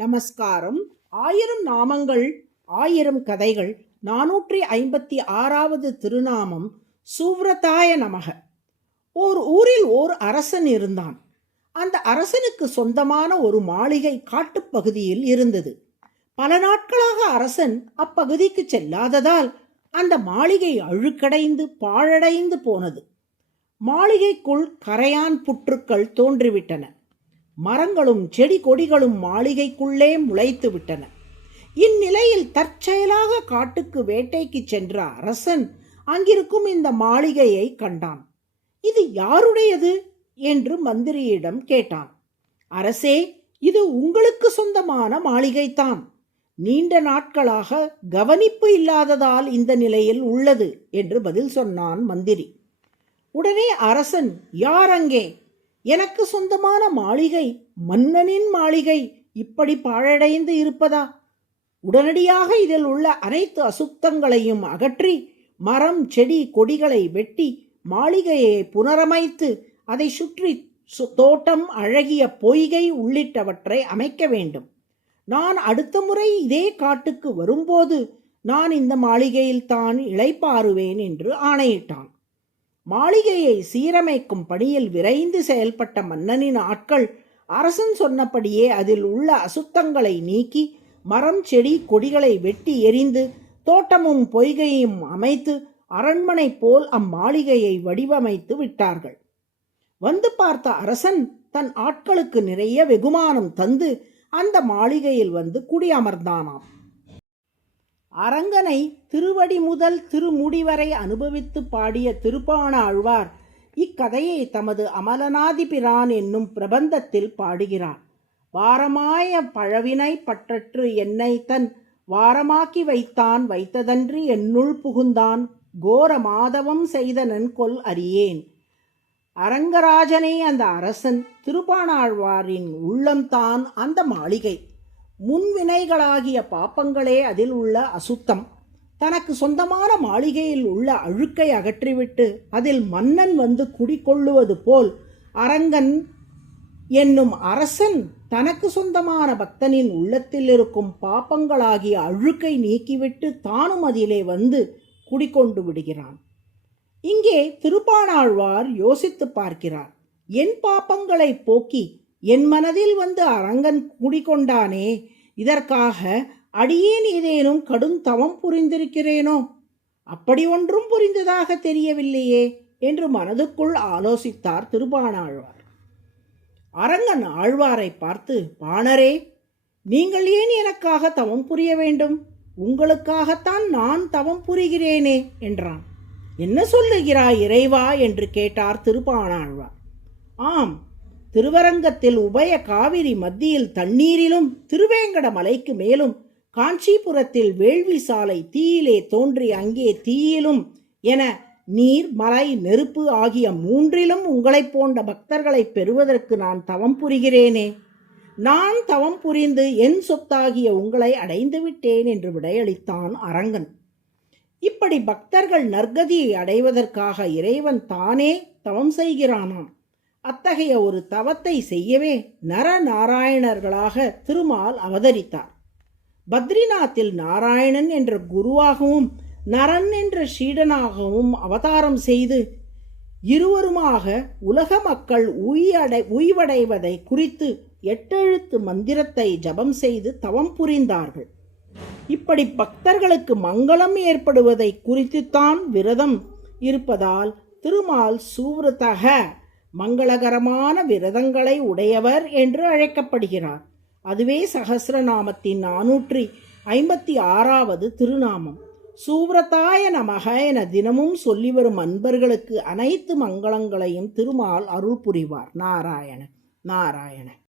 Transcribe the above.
நமஸ்காரம். 1000 நாமங்கள் 1000 கதைகள் 456வது திருநாமம் சுவ்ரதாய நமக. ஓர் ஊரில் ஓர் அரசன் இருந்தான். அந்த அரசனுக்கு சொந்தமான ஒரு மாளிகை காட்டுப்பகுதியில் இருந்தது. பல நாட்களாக அரசன் அப்பகுதிக்கு செல்லாததால் அந்த மாளிகை அழுக்கடைந்து பாழடைந்து போனது. மாளிகைக்குள் கரையான் புற்றுக்கள் தோன்றிவிட்டன. மரங்களும் செடி கொடிகளும் மாளிகைக்குள்ளே முளைத்து விட்டன. இந்நிலையில் தற்செயலாக காட்டுக்கு வேட்டைக்கு சென்ற அரசன் அங்கிருக்கும் இந்த மாளிகையை கண்டான். இது யாருடையது என்று மந்திரியிடம் கேட்டான். அரசே, இது உங்களுக்கு சொந்தமான மாளிகைதான். நீண்ட நாட்களாக கவனிப்பு இல்லாததால் இந்த நிலையில் உள்ளது என்று பதில் சொன்னான் மந்திரி. உடனே அரசன், யார் அங்கே? எனக்கு சொந்தமான மாளிகை, மன்னனின் மாளிகை இப்படி பாழடைந்து இருப்பதா? உடனடியாக இதில் உள்ள அனைத்து அசுத்தங்களையும் அகற்றி மரம் செடி கொடிகளை வெட்டி மாளிகையை புனரமைத்து அதை சுற்றி தோட்டம், அழகிய பொய்கை உள்ளிட்டவற்றை அமைக்க வேண்டும். நான் அடுத்த முறை இதே காட்டுக்கு வரும்போது நான் இந்த மாளிகையில் தான் இளைப்பாறுவேன் என்று ஆணையிட்டான். மாளிகையை சீரமைக்கும் பணியில் விரைந்து செயல்பட்ட மன்னனின் ஆட்கள் அரசன் சொன்னபடியே அதில் உள்ள அசுத்தங்களை நீக்கி மரம் செடி கொடிகளை வெட்டி எறிந்து தோட்டமும் பொய்கையும் அமைத்து அரண்மனை போல் அம்மாளிகையை வடிவமைத்து விட்டார்கள். வந்து பார்த்த அரசன் தன் ஆட்களுக்கு நிறைய வெகுமானம் தந்து அந்த மாளிகையில் வந்து குடியமர்ந்தானாம். அரங்கனை திருவடி முதல் திருமுடி வரை அனுபவித்து பாடிய திருப்பாண ஆழ்வார் இக்கதையை தமது அமலனாதிபிரான் என்னும் பிரபந்தத்தில் பாடுகிறார். வாரமாய பழவினை பற்றற்று என்னை தன் வாரமாக்கி வைத்தான், வைத்ததன்றி என்னுள் புகுந்தான், கோர மாதவம் செய்தனன் கொல் அறியேன். அரங்கராஜனே அந்த அரசன், திருப்பாணாழ்வாரின் உள்ளம்தான் அந்த மாளிகை. முன்வினைகளாகிய பாப்பங்களே அதில் உள்ள அசுத்தம். தனக்கு சொந்தமான மாளிகையில் உள்ள அழுக்கை அகற்றிவிட்டு அதில் மன்னன் வந்து குடிகொள்ளுவது போல் அரங்கன் என்னும் அரசன் தனக்கு சொந்தமான பக்தனின் உள்ளத்தில் இருக்கும் பாப்பங்களாகிய அழுக்கை நீக்கிவிட்டு தானும் அதிலே வந்து குடிகொண்டு விடுகிறான். இங்கே திருப்பாணாழ்வார் யோசித்து பார்க்கிறார். என் பாப்பங்களை போக்கி என் மனதில் வந்து அரங்கன் குடிகொண்டானே, இதற்காக அடியேன் ஏதேனும் கடும் தவம் புரிந்திருக்கிறேனோ? அப்படி ஒன்றும் புரிந்ததாக தெரியவில்லையே என்று மனதுக்குள் ஆலோசித்தார் திருப்பாணாழ்வார். அரங்கன் ஆழ்வாரை பார்த்து, பாணரே, நீங்கள் ஏன் எனக்காக தவம் புரிய வேண்டும்? உங்களுக்காகத்தான் நான் தவம் புரிகிறேனே என்றான். என்ன சொல்லுகிறாய் இறைவா என்று கேட்டார் திருப்பாணாழ்வார். ஆம், திருவரங்கத்தில் உபய காவிரி மத்தியில் தண்ணீரிலும் திருவேங்கட மலைக்கு மேலும் காஞ்சிபுரத்தில் வேள்வி சாலை தீயிலே தோன்றி அங்கே தீயிலும் என நீர் மலை நெருப்பு ஆகிய மூன்றிலும் உங்களைப் போன்ற பக்தர்களை பெறுவதற்கு நான் தவம் புரிகிறேனே. நான் தவம் புரிந்து என் சொத்தாகிய உங்களை அடைந்து விட்டேன் என்று விடையளித்தான் அரங்கன். இப்படி பக்தர்கள் நற்கதியை அடைவதற்காக இறைவன் தானே தவம் செய்கிறானாம். அத்தகைய ஒரு தவத்தை செய்யவே நரநாராயணர்களாக திருமால் அவதரித்தார். பத்ரிநாத்தில் நாராயணன் என்ற குருவாகவும் நரன் என்ற சீடனாகவும் அவதாரம் செய்து இருவருமாக உலக மக்கள் உய்வடைவதை குறித்து 8 எழுத்து மந்திரத்தை ஜபம் செய்து தவம் புரிந்தார்கள். இப்படி பக்தர்களுக்கு மங்களம் ஏற்படுவதை குறித்துத்தான் விரதம் இருப்பதால் திருமால் சுவ்ரதக, மங்களகரமான விரதங்களை உடையவர் என்று அழைக்கப்படுகிறார். அதுவே சகஸ்ரநாமத்தின் 456வது திருநாமம். சுவ்ரதாய நமக என தினமும் சொல்லி வரும் அன்பர்களுக்கு அனைத்து மங்களங்களையும் திருமால் அருள் புரிவார். நாராயண நாராயண.